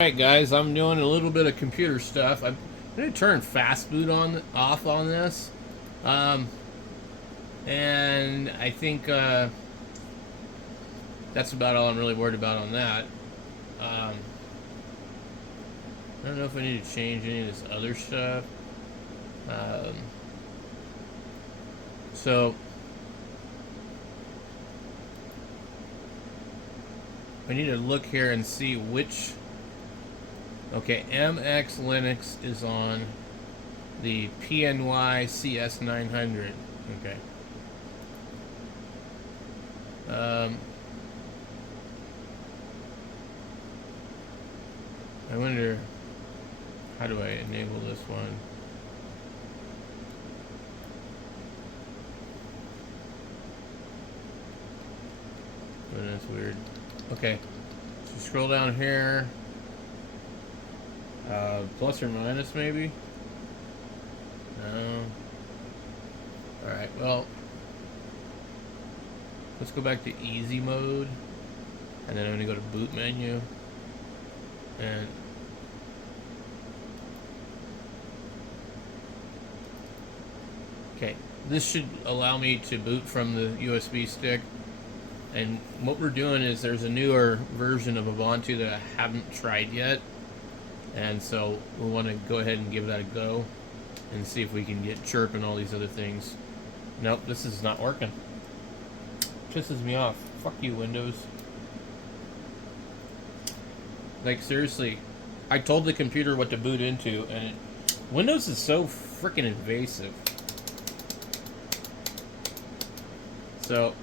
Alright guys, I'm doing a little bit of computer stuff. I'm going to turn fast boot off on this. Um, and I think that's about all I'm really worried about on that. I don't know if I need to change any of this other stuff. Um, so I need to look here and see which. Okay, MX Linux is on the PNY CS900. Okay. I wonder, how do I enable this one? Oh, that's weird. Okay, so scroll down here. Plus or minus, maybe? No. Alright, well, let's go back to easy mode. And then I'm going to go to boot menu. And okay, this should allow me to boot from the USB stick. And what we're doing is there's a newer version of Ubuntu that I haven't tried yet. And so we want to go ahead and give that a go and see if we can get CHIRP and all these other things. Nope, this is not working. Pisses me off. Fuck you, Windows. Like, seriously, I told the computer what to boot into, and Windows is so freaking invasive. So,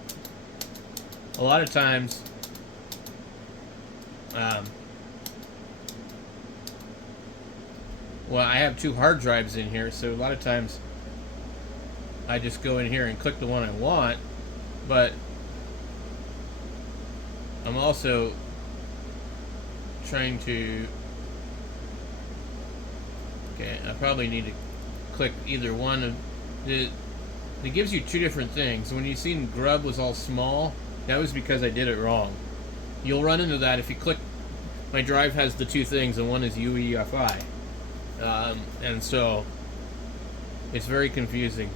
a lot of times, well, I have two hard drives in here, so a lot of times I just go in here and click the one I want, but I'm also trying to, okay, I probably need to click either one of the, it gives you two different things. When you seen Grub was all small, that was because I did it wrong. You'll run into that if you click, my drive has the two things, and one is uv-5r. And so it's very confusing.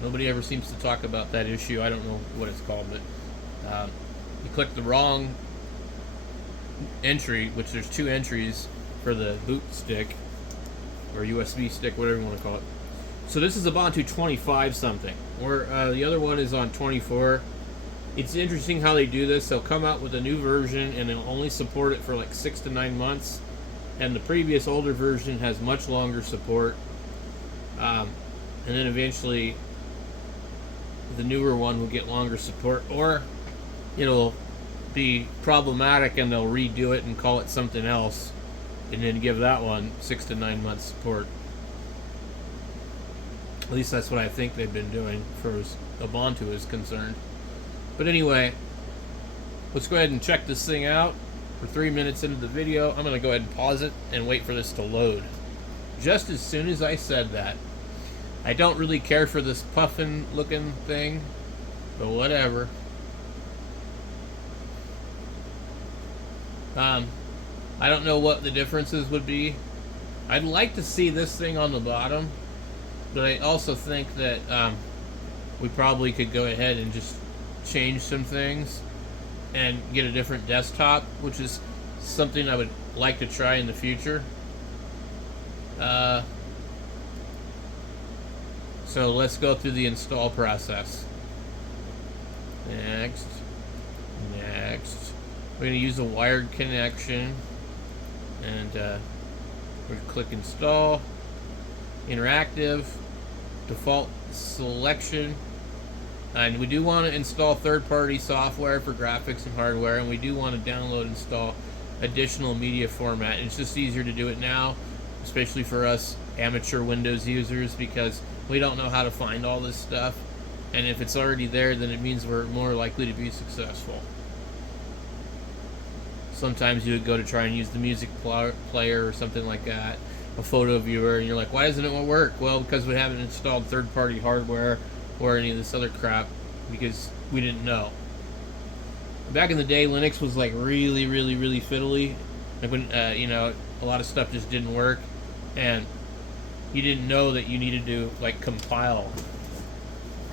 Nobody ever seems to talk about that issue. I don't know what it's called, but you click the wrong entry, which there's two entries for the boot stick or USB stick, whatever you want to call it. So this is Ubuntu 25 something, where the other one is on 24. It's interesting how they do this. They'll come out with a new version and they'll only support it for like 6 to 9 months. And the previous older version has much longer support. And then eventually the newer one will get longer support, or it'll be problematic and they'll redo it and call it something else and then give that one 6 to 9 months support. At least that's what I think they've been doing for as Ubuntu is concerned. But anyway, let's go ahead and check this thing out. For 3 minutes into the video, I'm going to go ahead and pause it and wait for this to load. Just as soon as I said that, I don't really care for this puffin looking thing, but whatever. I don't know what the differences would be. I'd like to see this thing on the bottom, but I also think that we probably could go ahead and just change some things and get a different desktop, which is something I would like to try in the future. So let's go through the install process. Next. We're going to use a wired connection, and we're going to click install. Interactive, default selection. And we do want to install third-party software for graphics and hardware, and we do want to download and install additional media format. And it's just easier to do it now, especially for us amateur Windows users, because we don't know how to find all this stuff. And if it's already there, then it means we're more likely to be successful. Sometimes you would go to try and use the music player or something like that, a photo viewer, and you're like, why doesn't it work? Well, because we haven't installed third-party hardware or any of this other crap, because we didn't know. Back in the day, Linux was like really fiddly, Like when, you know, a lot of stuff just didn't work, and you didn't know that you needed to, like, compile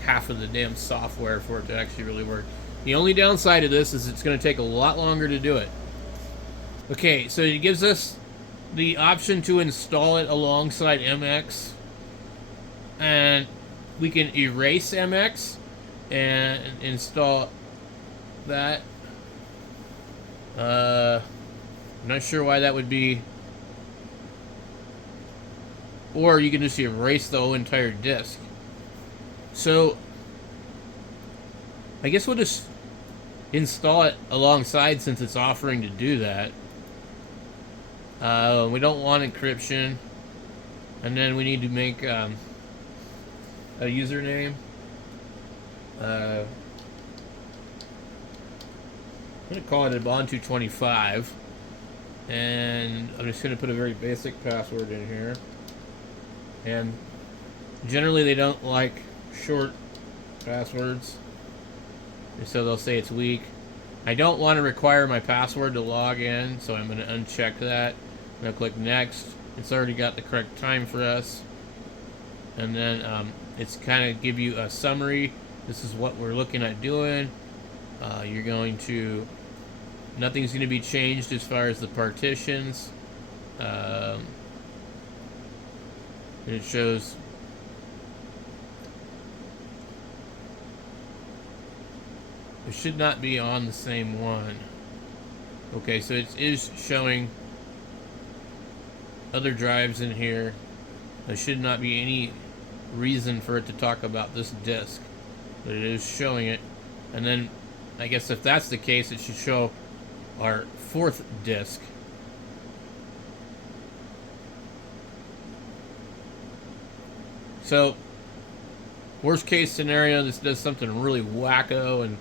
half of the damn software for it to actually really work. The only downside of this is it's going to take a lot longer to do it. Okay, so it gives us the option to install it alongside MX, and we can erase MX and install that. I'm not sure why that would be. Or you can just erase the whole entire disk. So I guess we'll just install it alongside since it's offering to do that. We don't want encryption. And then we need to make a username. I'm going to call it Ubuntu 25. And I'm just going to put a very basic password in here. And generally they don't like short passwords, so they'll say it's weak. I don't want to require my password to log in, so I'm going to uncheck that. I'm going to click next. It's already got the correct time for us. And then it's kind of give you a summary. This is what we're looking at doing. You're going to, nothing's going to be changed as far as the partitions. And it shows it should not be on the same one. Okay, so it is showing other drives in here. There should not be any reason for it to talk about this disk, but it is showing it. And then I guess if that's the case, it should show our fourth disk. So, worst case scenario, this does something really wacko and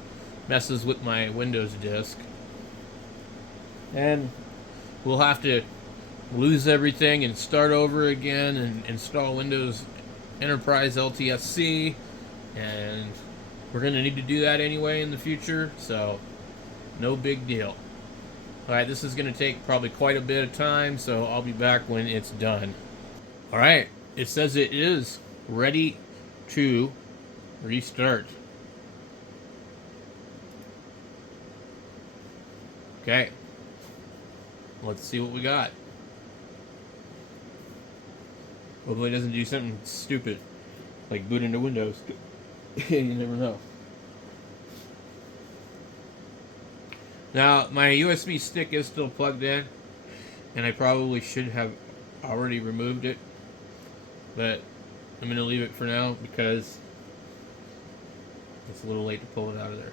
messes with my Windows disk. And we'll have to lose everything and start over again and install Windows Enterprise LTSC. And we're going to need to do that anyway in the future, so no big deal. Alright, this is going to take probably quite a bit of time, so I'll be back when it's done. Alright, it says it is ready to restart. Okay, let's see what we got. Hopefully it doesn't do something stupid like boot into Windows. You never know. Now, my USB stick is still plugged in, and I probably should have already removed it, but I'm going to leave it for now because it's a little late to pull it out of there.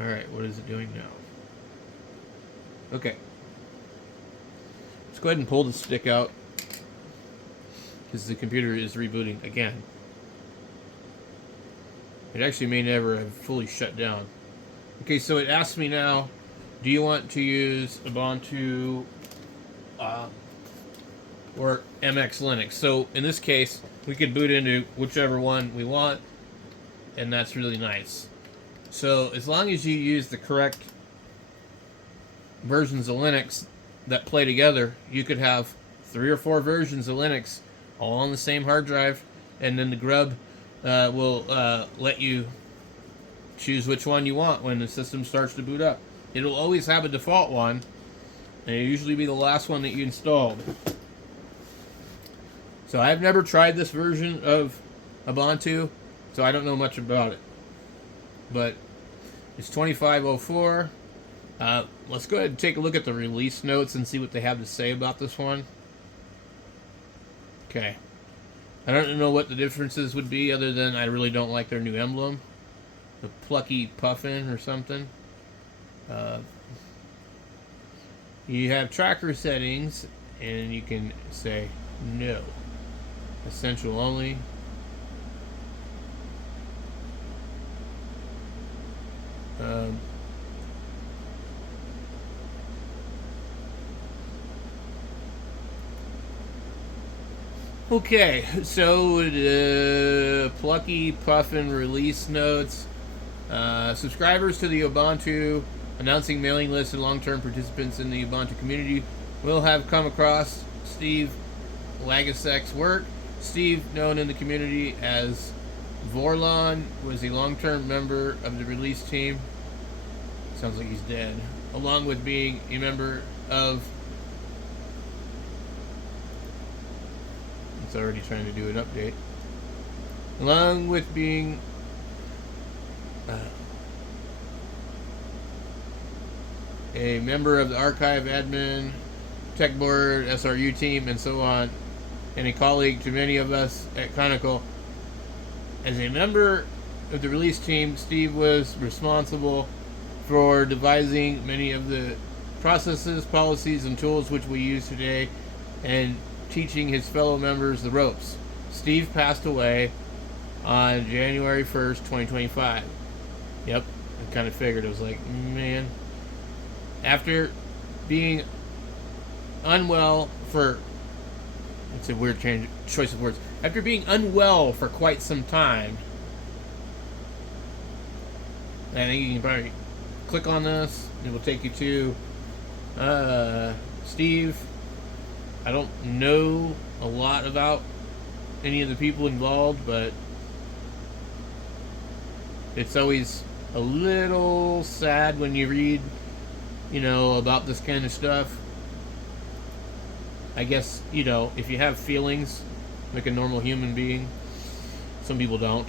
Alright, what is it doing now? Okay. Let's go ahead and pull the stick out because the computer is rebooting again. It actually may never have fully shut down. Okay, so it asks me now, do you want to use Ubuntu or MX Linux? So in this case, we could boot into whichever one we want, and that's really nice. So as long as you use the correct versions of Linux that play together, you could have 3 or 4 versions of Linux all on the same hard drive, and then the grub will let you choose which one you want when the system starts to boot up. It'll always have a default one, and it'll usually be the last one that you installed. So I've never tried this version of Ubuntu, so I don't know much about it. But it's 2504. Let's go ahead and take a look at the release notes and see what they have to say about this one. Okay. I don't know what the differences would be other than I really don't like their new emblem. The plucky puffin or something. You have tracker settings and you can say no. Essential only. Okay, so plucky puffin release notes. Subscribers to the Ubuntu announcing mailing lists and long-term participants in the Ubuntu community will have come across Steve Lagasek's work. Steve, known in the community as Vorlon, was a long-term member of the release team. Sounds like he's dead. Along with being a member of... It's already trying to do an update. Along with being... a member of the archive admin, tech board, SRU team, and so on, and a colleague to many of us at Chronicle. As a member of the release team, Steve was responsible for devising many of the processes, policies, and tools which we use today, and teaching his fellow members the ropes. Steve passed away on January 1st, 2025. Yep, I kind of figured. It was like, man. After being unwell for... It's a weird choice of words. After being unwell for quite some time, I think you can probably click on this. It will take you to Steve. I don't know a lot about any of the people involved, but it's always a little sad when you read, about this kind of stuff. I guess, if you have feelings like a normal human being, some people don't.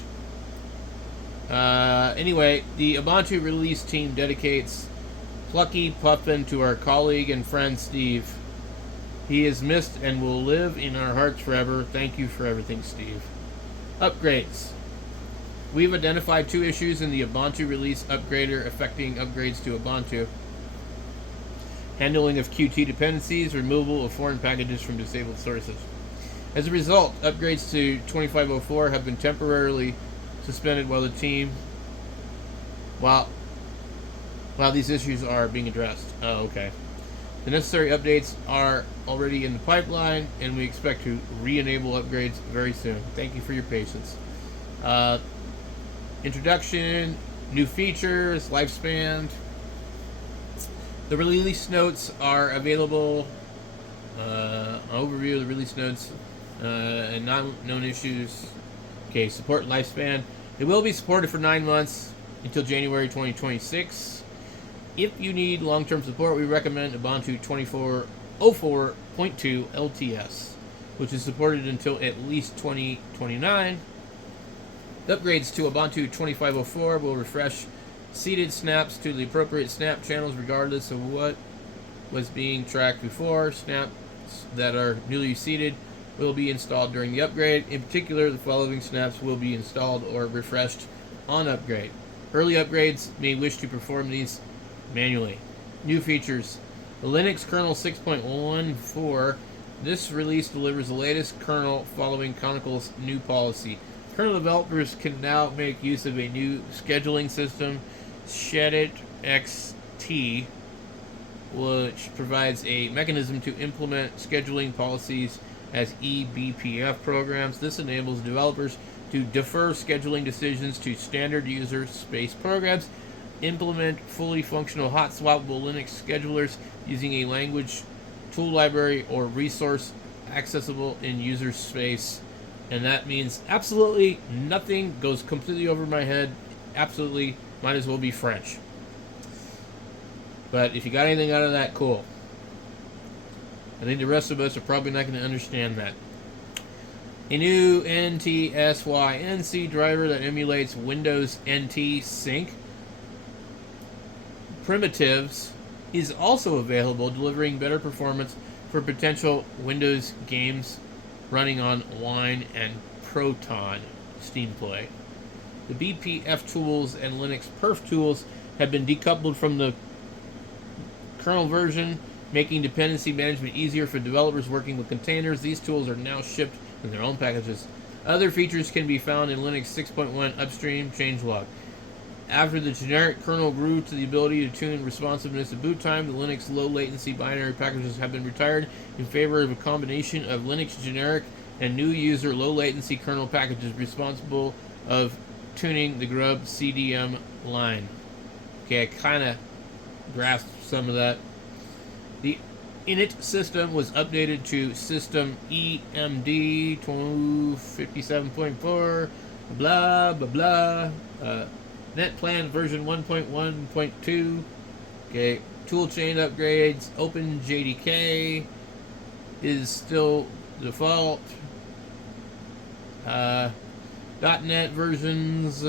Anyway, the Ubuntu release team dedicates Plucky Puffin to our colleague and friend Steve. He is missed and will live in our hearts forever. Thank you for everything, Steve. Upgrades. We've identified 2 issues in the Ubuntu release upgrader affecting upgrades to Ubuntu. Handling of Qt dependencies, removal of foreign packages from disabled sources. As a result, upgrades to 2504 have been temporarily suspended while these issues are being addressed. Oh, okay. The necessary updates are already in the pipeline, and we expect to re-enable upgrades very soon. Thank you for your patience. Introduction, new features, lifespan. The release notes are available. Overview of the release notes and non-known issues. Okay, support lifespan. It will be supported for 9 months until January 2026. If you need long-term support, we recommend Ubuntu 24.04.2 LTS, which is supported until at least 2029. Upgrades to Ubuntu 2504 will refresh seeded snaps to the appropriate snap channels regardless of what was being tracked before. Snaps that are newly seeded will be installed during the upgrade. In particular, the following snaps will be installed or refreshed on upgrade. Early upgrades may wish to perform these manually. New features. The Linux kernel 6.14. This release delivers the latest kernel following Chronicle's new policy. Kernel developers can now make use of a new scheduling system, Shedit XT, which provides a mechanism to implement scheduling policies as eBPF programs. This enables developers to defer scheduling decisions to standard user space programs, implement fully functional hot swappable Linux schedulers using a language tool library or resource accessible in user space. And that means absolutely nothing, goes completely over my head. Absolutely might as well be French. But if you got anything out of that, cool. I think the rest of us are probably not going to understand that. A new NTSYNC driver that emulates Windows NT Sync primitives is also available, delivering better performance for potential Windows games running on Wine and Proton Steam Play. The BPF tools and Linux perf tools have been decoupled from the kernel version, making dependency management easier for developers working with containers. These tools are now shipped in their own packages. Other features can be found in Linux 6.1 upstream changelog. After the generic kernel grew to the ability to tune responsiveness at boot time, the Linux low latency binary packages have been retired in favor of a combination of Linux generic and new user low latency kernel packages responsible of tuning the grub CDM line. Okay, I kind of grasped some of that. The init system was updated to system EMD 257.4, blah, blah, blah. Net plan version 1.1.2. Okay, toolchain upgrades. OpenJDK is still default. .NET versions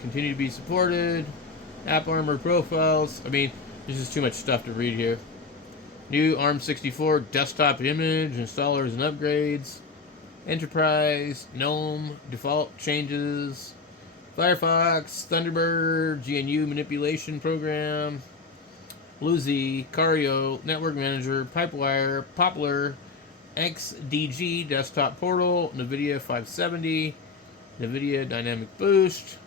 continue to be supported. AppArmor profiles. I mean, there's just too much stuff to read here. New ARM64 desktop image, installers and upgrades. Enterprise, GNOME, default changes. Firefox, Thunderbird, GNU manipulation program. Bluesy, Cario, Network Manager, Pipewire, Poplar, XDG, Desktop Portal, NVIDIA 570, NVIDIA Dynamic Boost,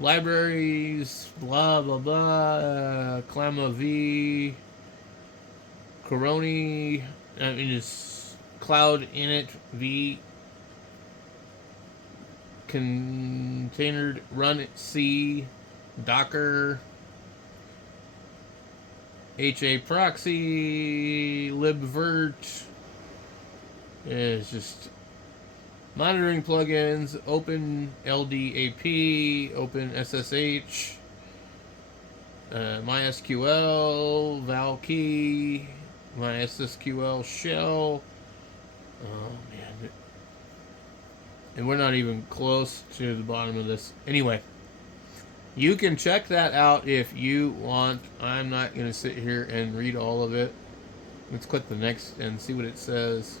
libraries, blah, blah, blah, Clamma V, Coroni, I mean, it's Cloud Init V, Containered Run C, Docker, HA Proxy, libvirt. It's just monitoring plugins, Open LDAP, Open SSH, MySQL, Valkey, MySQL shell. Oh man. And we're not even close to the bottom of this. Anyway, you can check that out if you want. I'm not going to sit here and read all of it. Let's click the next and see what it says.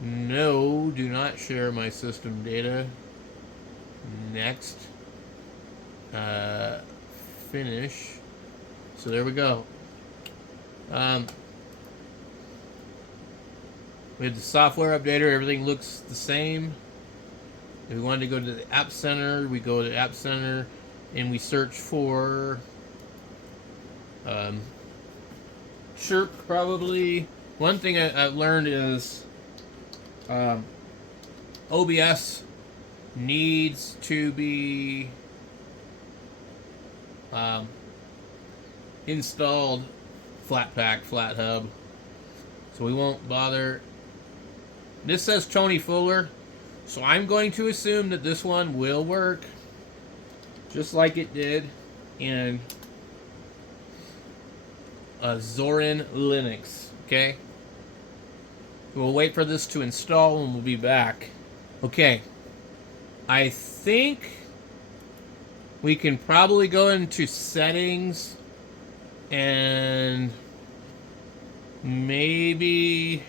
No, do not share my system data. Next. Finish. So there we go. We have the software updater. Everything looks the same. If we wanted to go to the App Center, we go to App Center and we search for CHIRP probably. One thing I've learned is OBS needs to be installed Flatpak, FlatHub. So we won't bother. This says Tony Fuller. So I'm going to assume that this one will work just like it did in Zorin Linux. Okay? We'll wait for this to install and we'll be back. Okay. I think we can probably go into settings and maybe...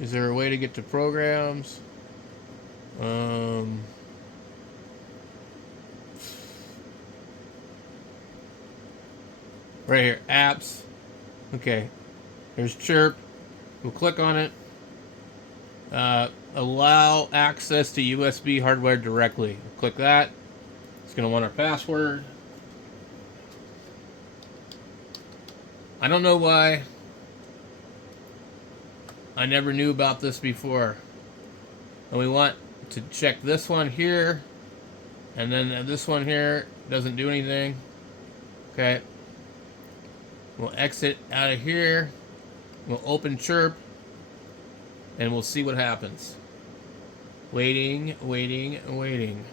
Is there a way to get to programs? Right here, apps. Okay, there's CHIRP. We'll click on it. Allow access to USB hardware directly. Click that. It's going to want our password. I don't know why I never knew about this before. And we want to check this one here. And then this one here doesn't do anything. Okay. We'll exit out of here. We'll open CHIRP. And we'll see what happens. Waiting, waiting, waiting.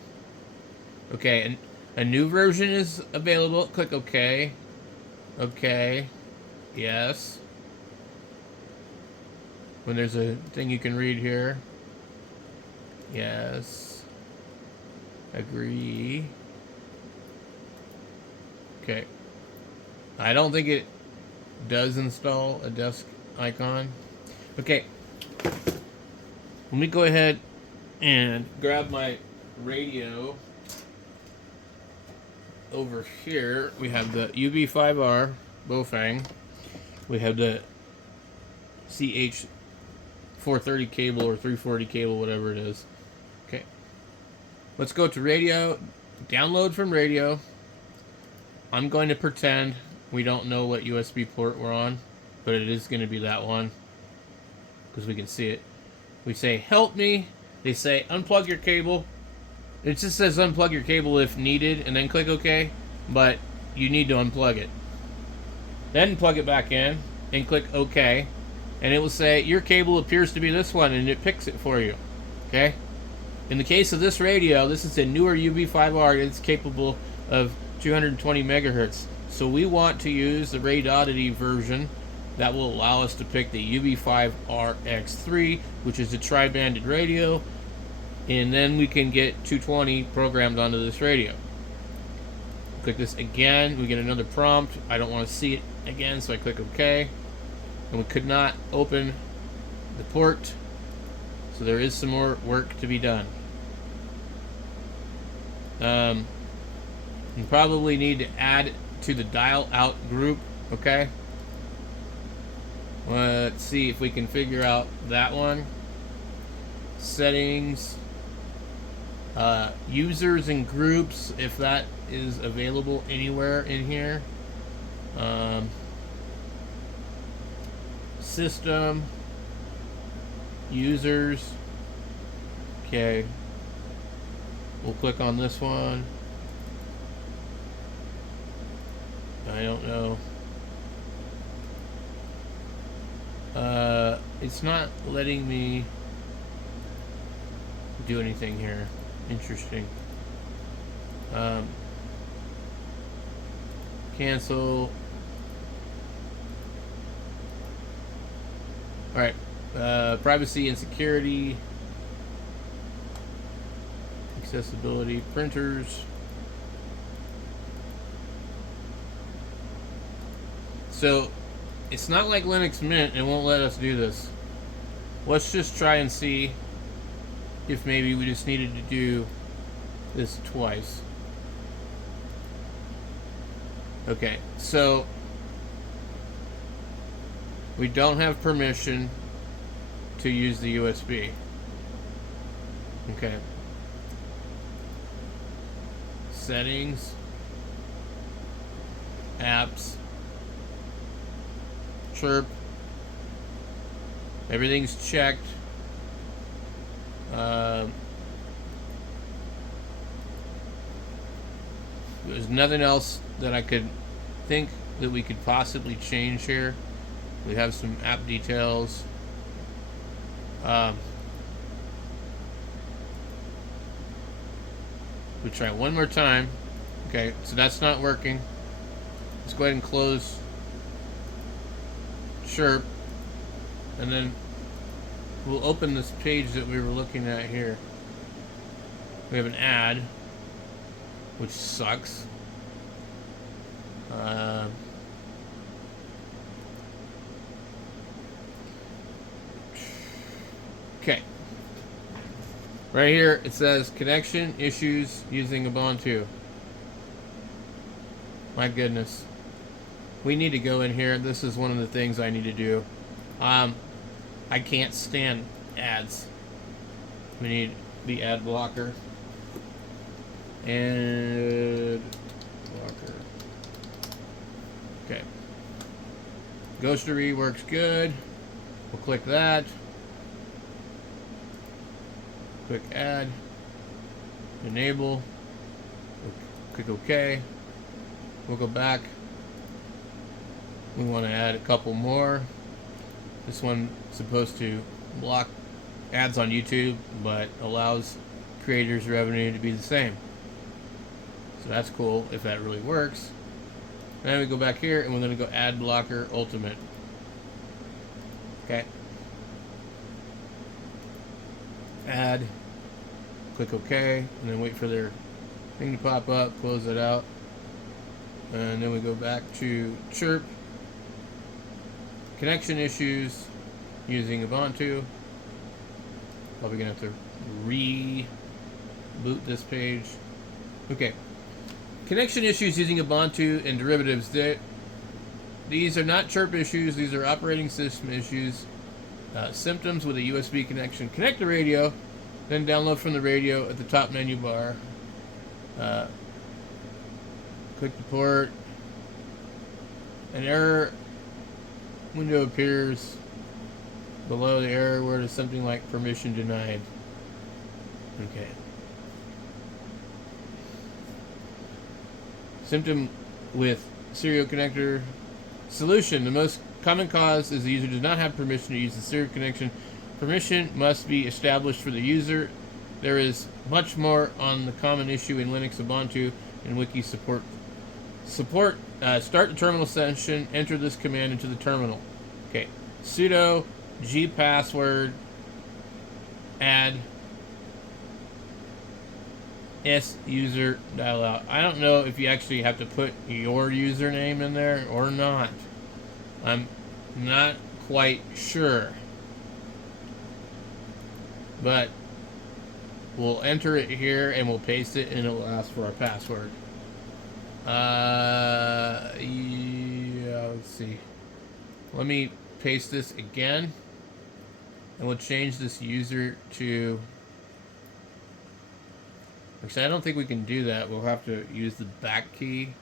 Okay, and a new version is available. Click OK. OK. Yes. When there's a thing you can read here. Yes. Agree. Okay. I don't think it does install a desk icon. Okay. Let me go ahead and grab my radio. Over here, we have the uv-5r baofeng. We have the CH430 cable or 340 cable, whatever it is. Okay. Let's go to radio. Download from radio. I'm going to pretend we don't know what USB port we're on, but it is going to be that one because we can see it. We say, help me. They say, unplug your cable. It just says unplug your cable if needed, and then click OK, but you need to unplug it. Then plug it back in and click OK, and it will say your cable appears to be this one, and it picks it for you. Okay? In the case of this radio, this is a newer uv-5r. It's capable of 220 megahertz. So we want to use the Radioddity version that will allow us to pick the uv-5rx3, which is a tri-banded radio, and then we can get 220 programmed onto this radio. Click this again, we get another prompt. I don't want to see it again, so I click OK. And we could not open the port, so there is some more work to be done. You probably need to add to the dial out group. Okay, let's see if we can figure out that one. Settings, users and groups, if that is available anywhere in here. System, users. Okay, we'll click on this one. I don't know. It's not letting me do anything here. Interesting. Cancel. Alright. Privacy and security. Accessibility. Printers. So, it's not like Linux Mint. It won't let us do this. Let's just try and see if maybe we just needed to do this twice. Okay, so we don't have permission to use the USB. Okay. Settings. Apps. CHIRP. Everything's checked. There's nothing else that I could think that we could possibly change here. We have some app details. We try one more time. Okay, so that's not working. Let's go ahead and close CHIRP, and then we'll open this page that we were looking at here. We have an ad, which sucks. Okay. Right here it says connection issues using Ubuntu. My goodness. We need to go in here. This is one of the things I need to do. I can't stand ads. We need the ad blocker. And blocker. Okay. Ghostery works good. We'll click that. Click add. Enable. We'll click OK. We'll go back. We want to add a couple more. This one's supposed to block ads on YouTube, but allows creators' revenue to be the same. So that's cool if that really works. And then we go back here and we're going to go Ad Blocker Ultimate. Okay. Add. Click OK, and then wait for their thing to pop up. Close it out. And then we go back to CHIRP. Connection issues using Ubuntu. Probably gonna have to reboot this page. Okay. Connection issues using Ubuntu and derivatives. These are not CHIRP issues. These are operating system issues. Symptoms with a USB connection. Connect the radio, then download from the radio at the top menu bar. Click the port. An error window appears below the error word is something like permission denied. Okay. Symptom with serial connector. Solution. The most common cause is the user does not have permission to use the serial connection. Permission must be established for the user. There is much more on the common issue in Linux, Ubuntu, and Wiki support. Start the terminal session. Enter this command into the terminal. Okay. Sudo g password add s user dial out. I don't know if you actually have to put your username in there or not. I'm not quite sure. But we'll enter it here and we'll paste it and it'll ask for our password. Yeah, let's see. Let me paste this again. And we'll change this user to... Actually, I don't think we can do that. We'll have to use the back key.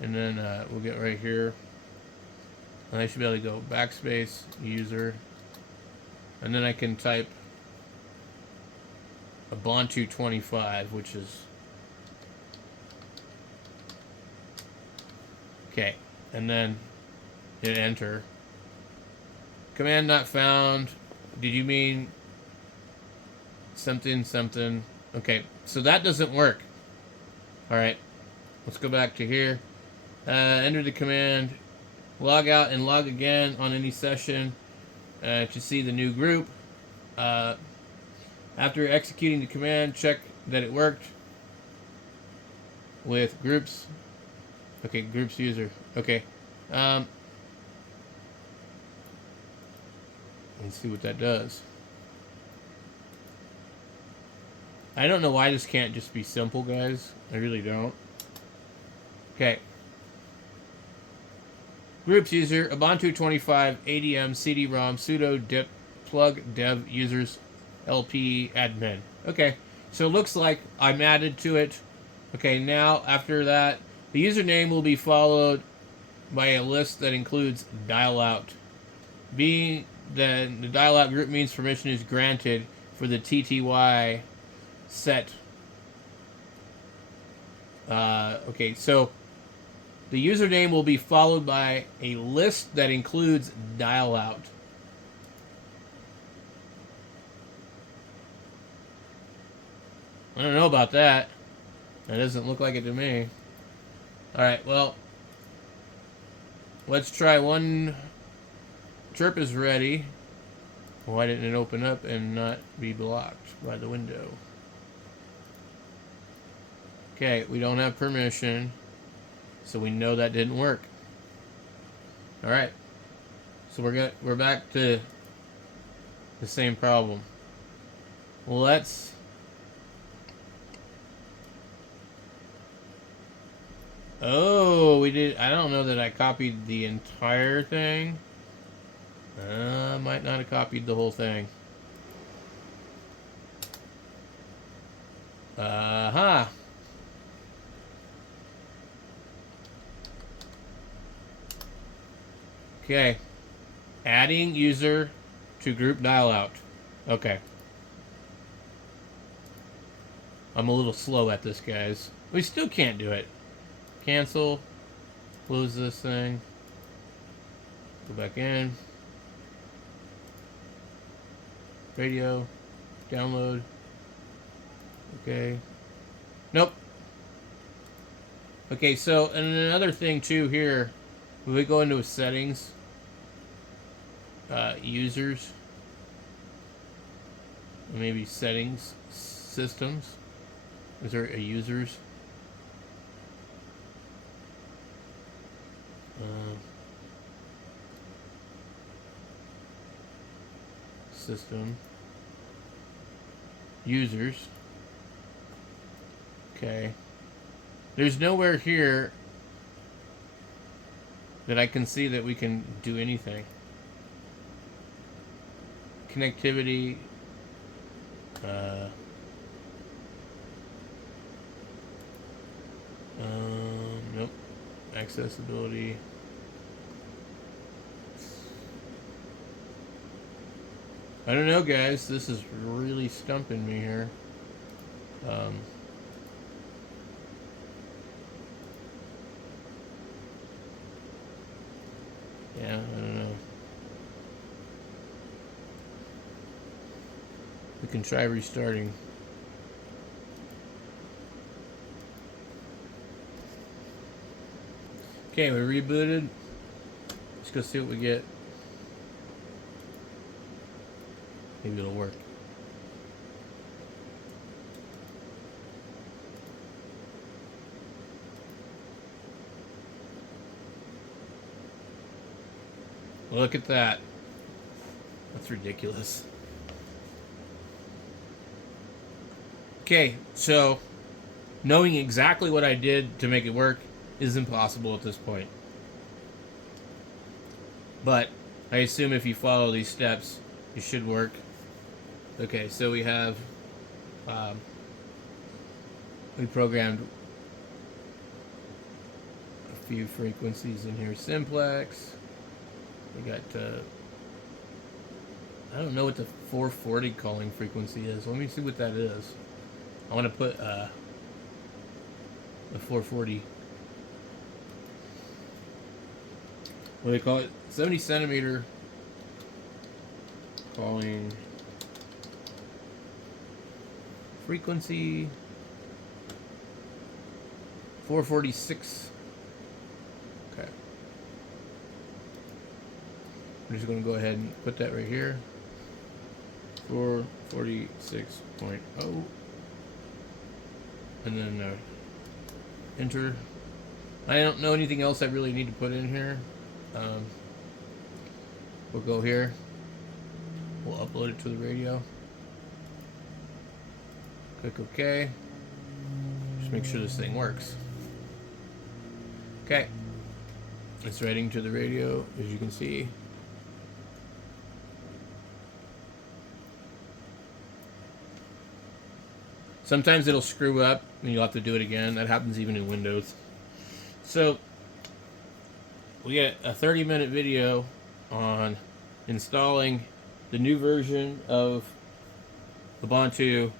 And then we'll get right here. And I should be able to go backspace, user. And then I can type Ubuntu 25, which is... Okay. And then hit enter. Command not found. Did you mean something, something? Okay, so that doesn't work. Alright, let's go back to here. Enter the command. Log out and log again on any session to see the new group. After executing the command, check that it worked with groups. Okay, groups user. Okay. Let's see what that does. I don't know why this can't just be simple, guys. I really don't. Okay. Groups user, Ubuntu 25, ADM, CD-ROM, sudo dip, plug, dev, users, LP, admin. Okay, so it looks like I'm added to it. Okay, now after that, the username will be followed by a list that includes dial out. Being then the dial out group means permission is granted for the TTY set. Okay, so the username will be followed by a list that includes dial out. I don't know about that. That doesn't look like it to me. Alright, well, let's try one. CHIRP is ready. Why didn't it open up and not be blocked by the window? Okay, we don't have permission, so we know that didn't work. Alright, so we're back to the same problem. Let's we did. I don't know that I copied the entire thing. I might not have copied the whole thing. Okay. Adding user to group dial out. Okay. I'm a little slow at this, guys. We still can't do it. Cancel. Close this thing. Go back in. Radio. Download. Okay. Nope. Okay, so, and another thing too here, when we go into settings, users, maybe settings, systems, is there a users? System, users. Okay. There's nowhere here that I can see that we can do anything. Connectivity. Nope. Accessibility. I don't know, guys. This is really stumping me here. We can try restarting. Okay, we rebooted. Let's go see what we get. Maybe it'll work. Look at that. That's ridiculous. Okay, so knowing exactly what I did to make it work is impossible at this point. But I assume if you follow these steps, it should work. Okay, so we have we programmed a few frequencies in here. Simplex. We got I don't know what the 440 calling frequency is. Let me see what that is. I want to put the 440. What do they call it? 70 centimeter calling frequency 446. Okay. I'm just going to go ahead and put that right here. 446.0. And then enter. I don't know anything else I really need to put in here. We'll go here. We'll upload it to the radio. Click OK. Just make sure this thing works. Okay. It's writing to the radio, as you can see. Sometimes it'll screw up and you'll have to do it again. That happens even in Windows. So we get a 30-minute video on installing the new version of Ubuntu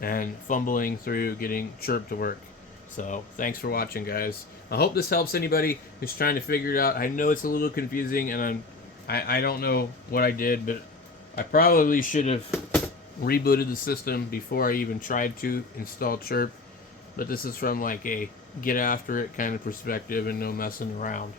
and fumbling through getting CHIRP to work. So thanks for watching, guys. I hope this helps anybody who's trying to figure it out. I know it's a little confusing, and I don't know what I did, but I probably should have rebooted the system before I even tried to install CHIRP. But this is from like a get after it kind of perspective and no messing around.